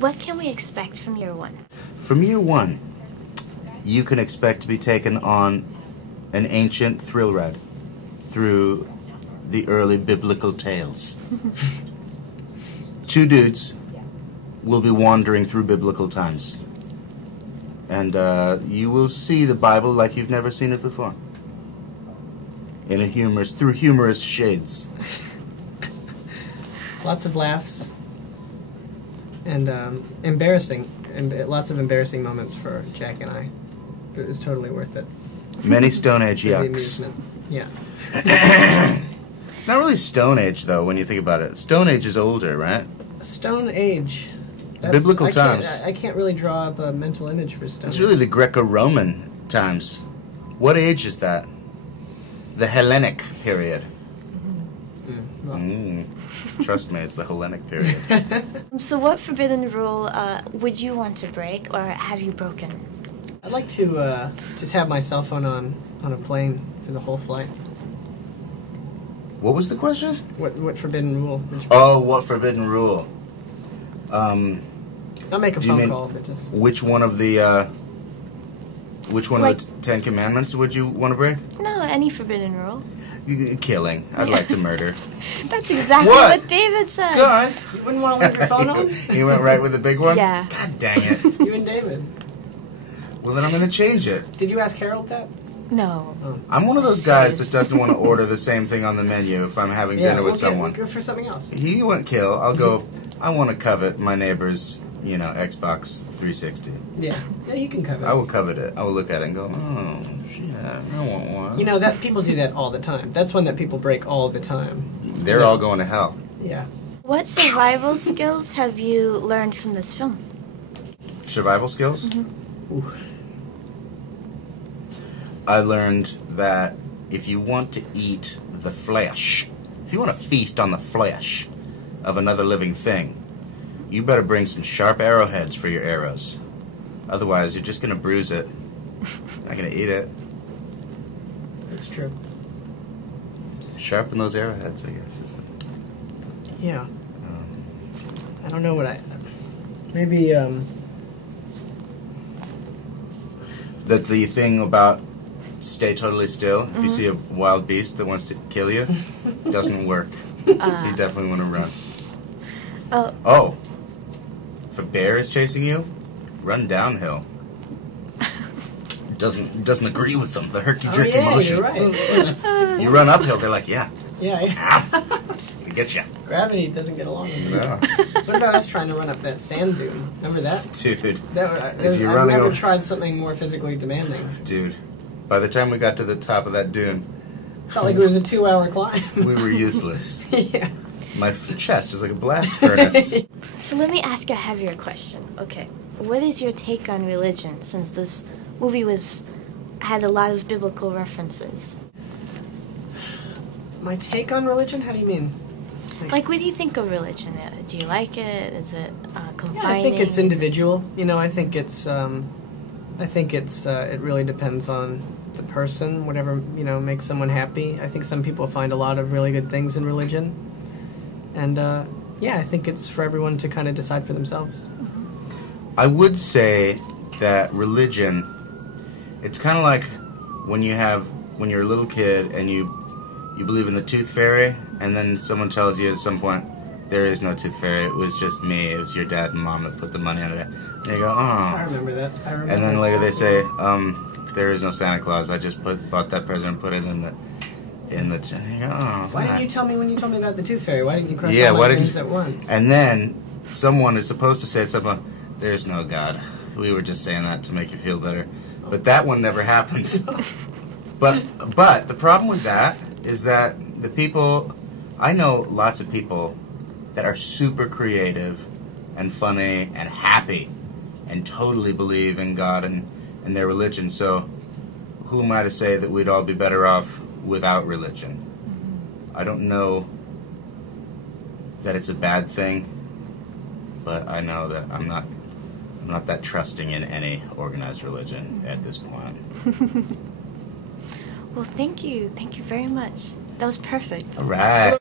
what can we expect from year one? From year one, you can expect to be taken on an ancient thrill ride through the early biblical tales. Two dudes will be wandering through biblical times. And you will see the Bible like you've never seen it before. Through humorous shades. Lots of laughs. And lots of embarrassing moments for Jack and I. It was totally worth it. Many Stone Age For the yucks. amusement. Yeah. It's not really Stone Age, though, when you think about it. Stone Age is older, right? Stone Age. Biblical times. I can't really draw up a mental image for Stone Age. It's really the Greco-Roman times. What age is that? The Hellenic period. Trust me, it's the Hellenic period. So what forbidden rule would you want to break, or have you broken? I'd like to just have my cell phone on a plane for the whole flight. What was the question? What forbidden rule? Oh, what forbidden rule? I'll make a phone call if it just... Which one of the Ten Commandments would you want to break? No, any forbidden rule. Killing. I'd like to murder. That's exactly what David said. God. You wouldn't want to leave your phone on? You went right with the big one? Yeah. God dang it. You and David. Well, then I'm going to change it. Did you ask Harold that? No. Oh. I'm one of those guys that doesn't want to order the same thing on the menu if I'm having dinner with someone. Go for something else. He went kill. I'll go, I want to covet my neighbor's, Xbox 360. Yeah, you can covet it. I will covet it. I will look at it and go, oh, shit, I want one. That people do that all the time. That's one that people break all the time. They're all going to hell. Yeah. What survival skills have you learned from this film? Survival skills? Mm-hmm. Ooh. I learned that if you want to eat the flesh, if you want to feast on the flesh of another living thing, you better bring some sharp arrowheads for your arrows. Otherwise, you're just going to bruise it. Not going to eat it. That's true. Sharpen those arrowheads, I guess. Yeah. I don't know what maybe, That the thing about stay totally still, if you see a wild beast that wants to kill you, doesn't work. You definitely want to run. Oh. If a bear is chasing you, run downhill. Doesn't agree with them. The herky-jerky motion. You're right. You run uphill, they're like, yeah. Yeah. We get you. Gravity doesn't get along with me. No. What about us trying to run up that sand dune? Remember that? Dude. I've never tried something more physically demanding. Dude. By the time we got to the top of that dune, felt like it was a 2-hour climb. We were useless. Yeah. My chest is like a blast furnace. So let me ask a heavier question. Okay, what is your take on religion, since this movie had a lot of biblical references? My take on religion? How do you mean? Like, what do you think of religion? Do you like it? Is it confining? Yeah, I think it's individual. I think it's it really depends on the person, whatever, makes someone happy. I think some people find a lot of really good things in religion. And, I think it's for everyone to kind of decide for themselves. I would say that religion, it's kind of like when you're a little kid and you believe in the tooth fairy, and then someone tells you at some point, there is no tooth fairy, it was just me, it was your dad and mom that put the money under that. And you go, oh. I remember that. And then later they say, there is no Santa Claus, I just bought that present and put it in the oh, why didn't you tell me when you told me about the tooth fairy? Why didn't you cross all my things at once? And then someone is supposed to say at some point, there's no God. We were just saying that to make you feel better. But that one never happens. But the problem with that is that the people, I know lots of people that are super creative and funny and happy and totally believe in God and their religion. So who am I to say that we'd all be better off without religion? I don't know that it's a bad thing, but I know that I'm not that trusting in any organized religion at this point. Well, thank you very much. That was perfect. All right.